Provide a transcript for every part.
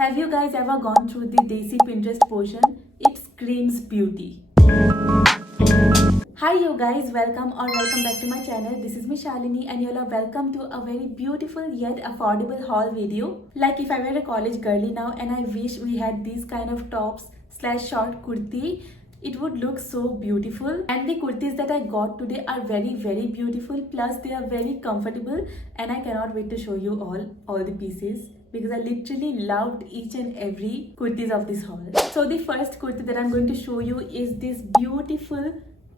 Have you guys ever gone through the Desi Pinterest portion? It screams beauty. Hi you guys, welcome back to my channel. This is me Shalini and you all are welcome to a very beautiful yet affordable haul video. Like if I were a college girly now and I wish we had these kind of tops / short kurti, it would look so beautiful. And the kurtis that I got today are very beautiful, plus they are very comfortable, and I cannot wait to show you all the pieces because I literally loved each and every kurtis of this haul. So the first kurti that I'm going to show you is this beautiful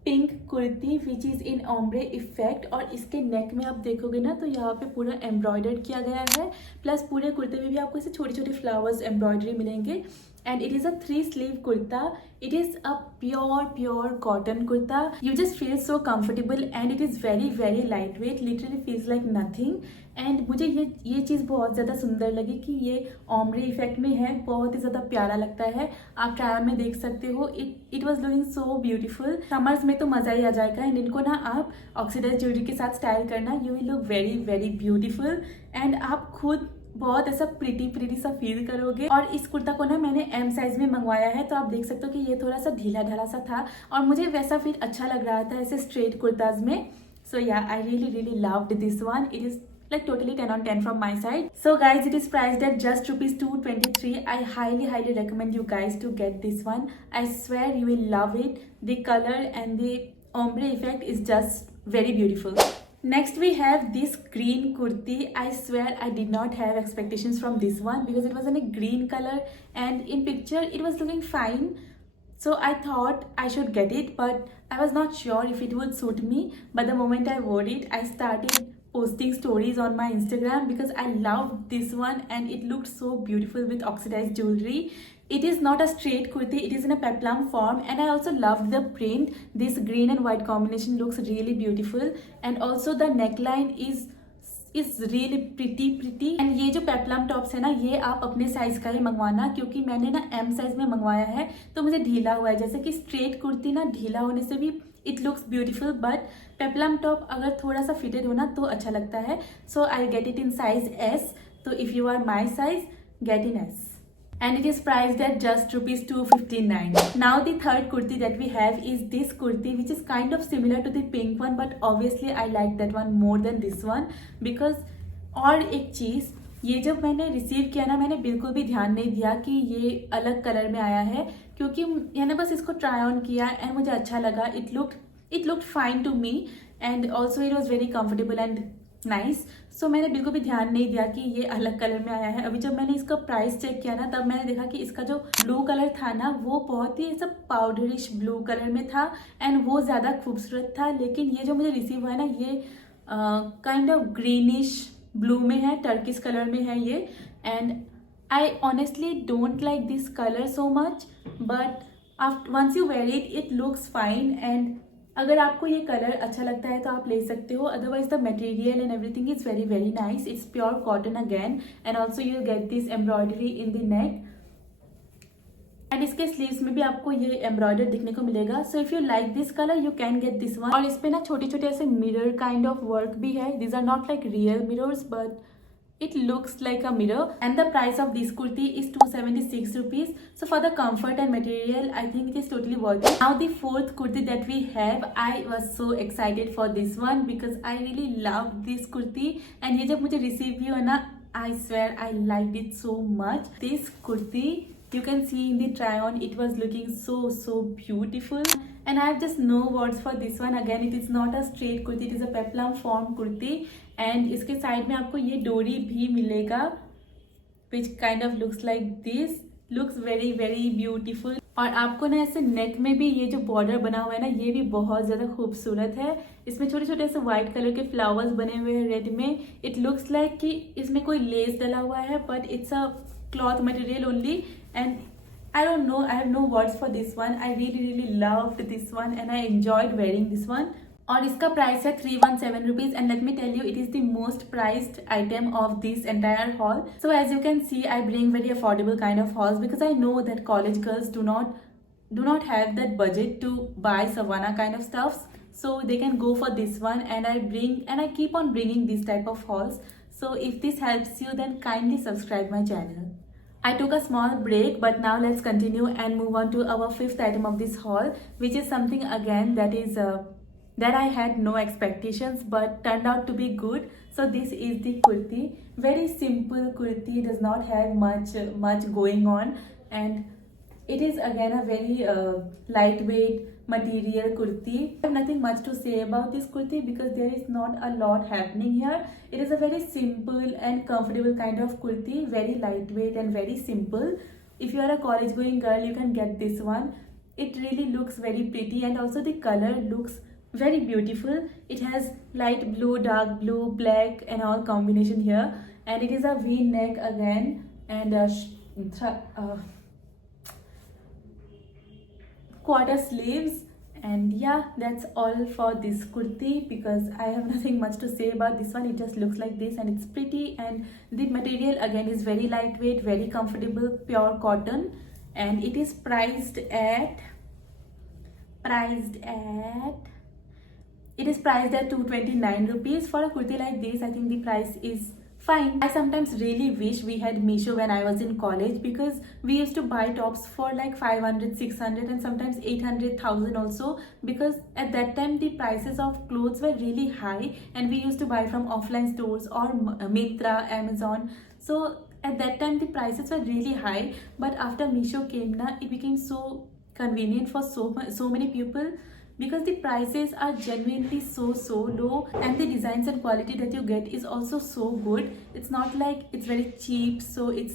pink kurti which is in ombre effect. और इसके नेक में आप देखोगे ना तो यहाँ पे पूरा एम्ब्रॉयडर्ड किया गया है, प्लस पूरे कुर्ते में भी आपको ऐसे छोटे छोटे फ्लावर्स एम्ब्रॉयडरी मिलेंगे। And it is a 3 sleeve kurta. It is a pure cotton kurta. You just feel so comfortable and it is very light weight, literally feels like nothing. And मुझे ये चीज़ बहुत ज़्यादा सुंदर लगी कि ये ओम्ब्रे इफेक्ट में है, बहुत ही ज़्यादा प्यारा लगता है। आप ट्रायल में देख सकते हो, it was looking so beautiful. Summers में तो मज़ा ही आ जाएगा। एंड इनको ना आप ऑक्सीडाइज ज्वेलरी के साथ स्टाइल करना, you will look very beautiful. And आप खुद बहुत ऐसा प्रिटी सा फील करोगे। और इस कुर्ता को ना मैंने एम साइज में मंगवाया है, तो आप देख सकते हो कि ये थोड़ा सा ढीला ढाला सा था और मुझे वैसा फिर अच्छा लग रहा था ऐसे स्ट्रेट कुर्ताज में। सो या I really loved this one. It is like totally 10 on 10 from my side. So guys, it is priced at just rupees 223. I highly recommend you guys to get this one. I swear you will love it. The color and the ombre effect is just very beautiful. Next we have this green kurti. I swear I did not have expectations from this one because it was in a green color and in picture it was looking fine. So I thought I should get it, but I was not sure if it would suit me. But the moment I wore it, I started posting stories on my Instagram because I loved this one and it looked so beautiful with oxidized jewelry. It is not a straight kurti, it is in a peplum form, and I also loved the print. This green and white combination looks really beautiful, and also the neckline is really pretty. And ये जो peplum tops है ना, ये आप अपने size का ही मंगवाना, क्योंकि मैंने ना एम साइज में मंगवाया है तो मुझे ढीला हुआ है। जैसे कि स्ट्रेट कुर्ती ना ढीला होने से भी it looks beautiful, but peplum top अगर थोड़ा सा फिटेड हो ना तो अच्छा लगता है। So I get it in size S. तो if you are my size, get in S. And it is priced at just rupees 259. Now the third kurti that we have is this kurti, which is kind of similar to the pink one, but obviously I like that one more than this one because और एक चीज़, ये जब मैंने receive किया ना, मैंने बिल्कुल भी ध्यान नहीं दिया कि ये अलग कलर में आया है, क्योंकि मैंने बस इसको ट्राई ऑन किया एंड मुझे अच्छा लगा. It looked fine to me and also it was very comfortable and nice. So मैंने बिल्कुल भी ध्यान नहीं दिया कि ये अलग कलर में आया है. अभी जब मैंने इसका प्राइस चेक किया ना, तब मैंने देखा कि इसका जो ब्लू कलर था ना, वो बहुत ही ऐसा पाउडरिश ब्लू कलर में था एंड वो ज़्यादा खूबसूरत था. लेकिन ये जो मुझे रिसीव हुआ है ना, ये काइंड ऑफ ग्रीनिश ब्लू में है, टर्किश कलर में है ये. And I honestly don't like this colour so much, but after once you wear it looks fine. And अगर आपको ये कलर अच्छा लगता है तो आप ले सकते हो. Otherwise the material and everything is very nice. It's pure cotton again, and also you get this embroidery in the neck. And इसके स्लीव्स में भी आपको ये एम्ब्रॉयडर दिखने को मिलेगा. So if you like this colour, you can get this one. और इस पे ना छोटे छोटे ऐसे मिरर काइंड ऑफ वर्क भी है. These are not like real mirrors, but it looks like a mirror. And the price of this kurti is 276 rupees. So for the comfort and material, I think it is totally worth it. Now the fourth kurti that we have, I was so excited for this one because I really loved this kurti. And ये जब मुझे receive भी हुआ ना, I swear I liked it so much. This kurti, you can see in the try on, it was looking so beautiful. And I have just no words for this one. Again, it is not a straight kurti, it is a peplum form kurti. And इसके side में आपको ये डोरी भी मिलेगा, which kind of looks like this. Looks very beautiful. और आपको ना ऐसे नेक में भी ये जो बॉर्डर बना हुआ है ना, ये भी बहुत ज़्यादा खूबसूरत है. इसमें छोटे छोटे ऐसे व्हाइट कलर के फ्लावर्स बने हुए हैं रेड में. इट लुक्स लाइक कि इसमें कोई लेस डला हुआ है, but it's a cloth material only. And I don't know, I have no words for this one. I really loved this one and I enjoyed wearing this one. और इसका price है 317 rupees, and let me tell you, it is the most priced item of this entire haul. So as you can see, I bring very affordable kind of hauls because I know that college girls do not have that budget to buy Savannah kind of stuffs. So they can go for this one, and I keep on bringing this type of hauls. So if this helps you, then kindly subscribe my channel. I took a small break, but now let's continue and move on to our fifth item of this haul, which is something again that I had no expectations but turned out to be good. So this is the kurti. Very simple kurti, does not have much going on, and it is again a very lightweight material kurti. I have nothing much to say about this kurti because there is not a lot happening here. It is a very simple and comfortable kind of kurti, very lightweight and very simple. If you are a college going girl, you can get this one. It really looks very pretty, and also the color looks very beautiful. It has light blue, dark blue, black and all combination here, and it is a V neck again, and quarter sleeves. And yeah, that's all for this kurti because I have nothing much to say about this one. It just looks like this and it's pretty, and the material again is very lightweight, very comfortable, pure cotton, and it is priced at 229 rupees. For a kurti like this, I think the price is fine. I sometimes really wish we had Meesho when I was in college because we used to buy tops for like 500, 600 and sometimes 800,000 also, because at that time the prices of clothes were really high and we used to buy from offline stores or Myntra, Amazon. So at that time the prices were really high, but after Meesho came now, it became so convenient for so many people because the prices are genuinely so low, and the designs and quality that you get is also so good. It's not like it's very cheap, so it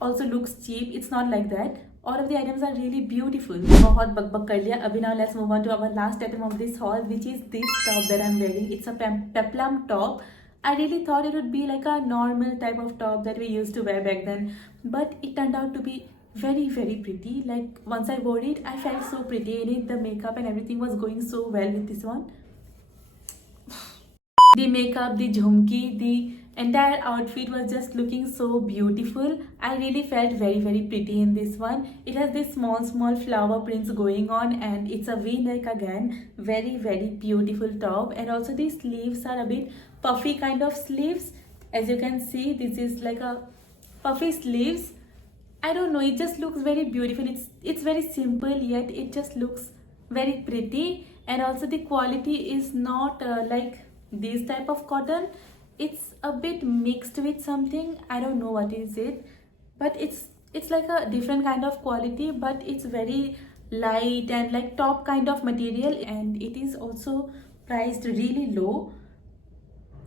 also looks cheap. It's not like that. All of the items are really beautiful. बहुत बकबक कर लिया. अभी now let's move on to our last item of this haul, which is this top that I'm wearing. It's a peplum top. I really thought it would be like a normal type of top that we used to wear back then, but it turned out to be very pretty. Like once I wore it, I felt so pretty in it. The makeup and everything was going so well with this one. The makeup, the jhumki, the entire outfit was just looking so beautiful. I really felt very pretty in this one. It has this small flower prints going on, and it's a V-neck again. Very beautiful top, and also the sleeves are a bit puffy kind of sleeves. As you can see, this is like a puffy sleeves. I don't know, it just looks very beautiful. It's very simple, yet it just looks very pretty. And also the quality is not like this type of cotton. It's a bit mixed with something. I don't know what is it, but it's like a different kind of quality, but it's very light and like top kind of material, and it is also priced really low.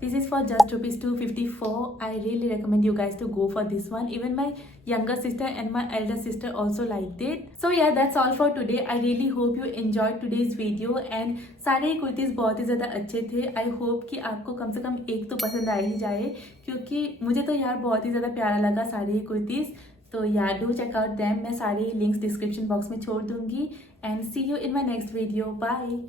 This is for just rupees 254. I really recommend you guys to go for this one. Even my younger sister and my elder sister also liked it. So yeah, that's all for today. I really hope you enjoyed today's video, and सारे कुर्तीज बहुत ही ज़्यादा अच्छे थे. I hope कि आपको कम से कम एक तो पसंद आ ही जाए, क्योंकि मुझे तो यार बहुत ही ज़्यादा प्यारा लगा सारे कुर्तीज. तो यार डू चेक आउट दैम. मैं सारे लिंक्स डिस्क्रिप्शन बॉक्स में छोड़ दूंगी. And see you in my next video. Bye.